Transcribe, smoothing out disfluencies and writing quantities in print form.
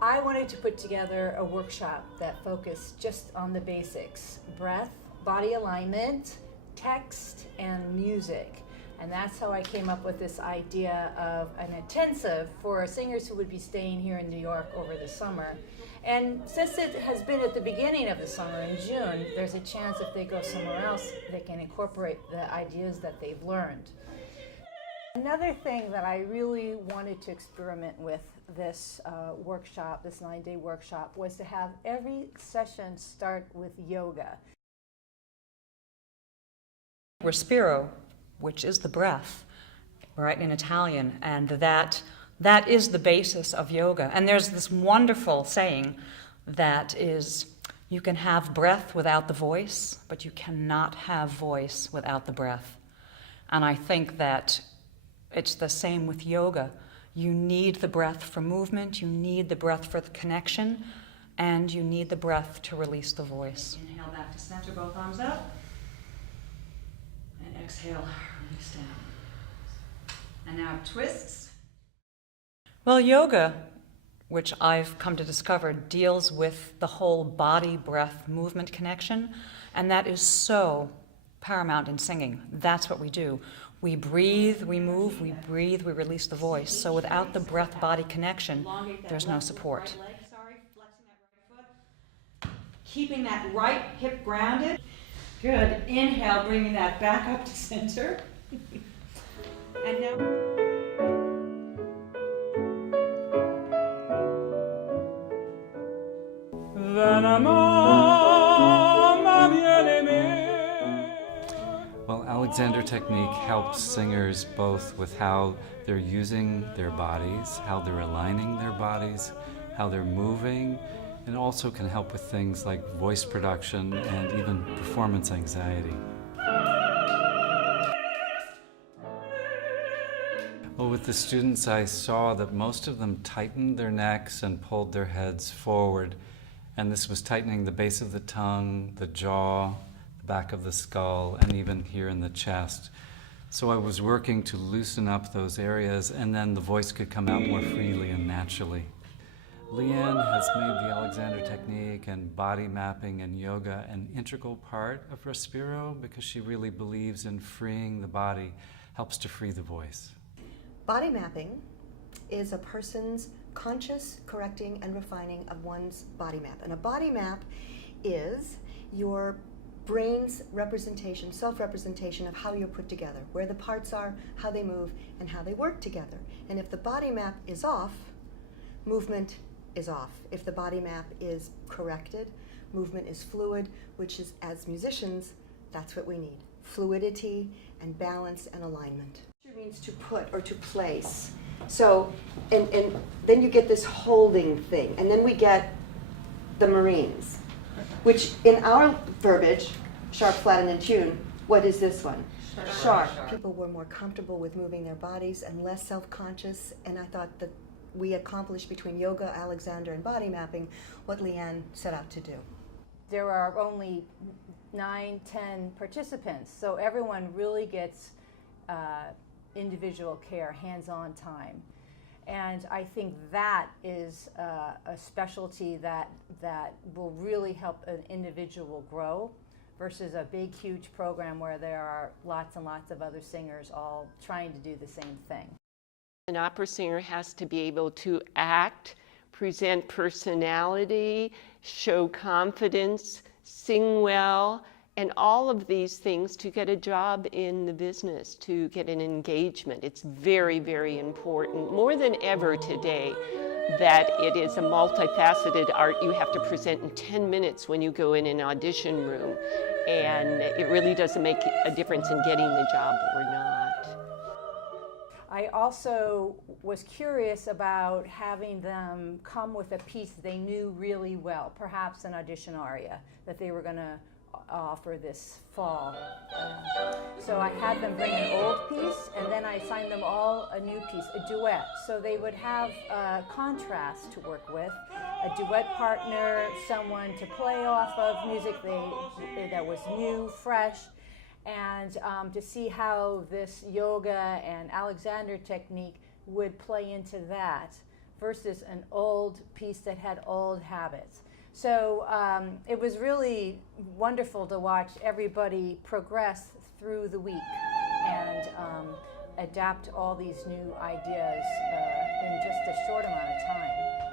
I wanted to put together a workshop that focused just on the basics: breath, body alignment, text, and music. And that's how I came up with this idea of an intensive for singers who would be staying here in New York over the summer. And since it has been at the beginning of the summer in June, there's a chance if they go somewhere else, they can incorporate the ideas that they've learned. Another thing that I really wanted to experiment with this workshop, this 9-day workshop, was to have every session start with yoga. Respiro, which is the breath, right, in Italian, and that is the basis of yoga. And there's this wonderful saying that is, you can have breath without the voice, but you cannot have voice without the breath. And I think that it's the same with yoga. You need the breath for movement, you need the breath for the connection, and you need the breath to release the voice. Inhale back to center, both arms up. And exhale, release down. And now twists. Well, yoga, which I've come to discover, deals with the whole body-breath movement connection, and that is so paramount in singing. That's what we do. We breathe, we move, we breathe, we release the voice. So without the breath-body connection, there's no support. Flexing that right foot. Keeping that right hip grounded. Good. Inhale, bringing that back up to center. And now. Well, Alexander technique helps singers both with how they're using their bodies, how they're aligning their bodies, how they're moving, and also can help with things like voice production and even performance anxiety. Well, with the students, I saw that most of them tightened their necks and pulled their heads forward. And this was tightening the base of the tongue, the jaw, the back of the skull, and even here in the chest. So I was working to loosen up those areas, and then the voice could come out more freely and naturally. Leanne has made the Alexander technique and body mapping and yoga an integral part of Respiro because she really believes in freeing the body, helps to free the voice. Body mapping is a person's conscious correcting and refining of one's body map. And a body map is your brain's representation, self-representation of how you're put together, where the parts are, how they move, and how they work together. And if the body map is off, movement is off. If the body map is corrected, movement is fluid, which is, as musicians, that's what we need. Fluidity and balance and alignment. It means to put or to place. So, and then you get this holding thing, and then we get the Marines, which in our verbiage, sharp, flat, and in tune, what is this one? Sharp. People were more comfortable with moving their bodies and less self-conscious, and I thought that we accomplished between yoga, Alexander, and body mapping what Leanne set out to do. There are only 9, 10 participants, so everyone really gets individual care, hands-on time. And I think that is a specialty that will really help an individual grow versus a big, huge program where there are lots and lots of other singers all trying to do the same thing. An opera singer has to be able to act, present personality, show confidence, sing well, and all of these things to get a job in the business, to get an engagement. It's very, very important, more than ever today, that it is a multifaceted art. You have to present in 10 minutes when you go in an audition room, and it really doesn't make a difference in getting the job or not. I also was curious about having them come with a piece they knew really well, perhaps an audition aria that they were going to offer this fall. So I had them bring an old piece, and then I assigned them all a new piece, a duet. So they would have a contrast to work with, a duet partner, someone to play off of, music that was new, fresh, and to see how this yoga and Alexander technique would play into that versus an old piece that had old habits. So it was really wonderful to watch everybody progress through the week and adapt all these new ideas in just a short amount of time.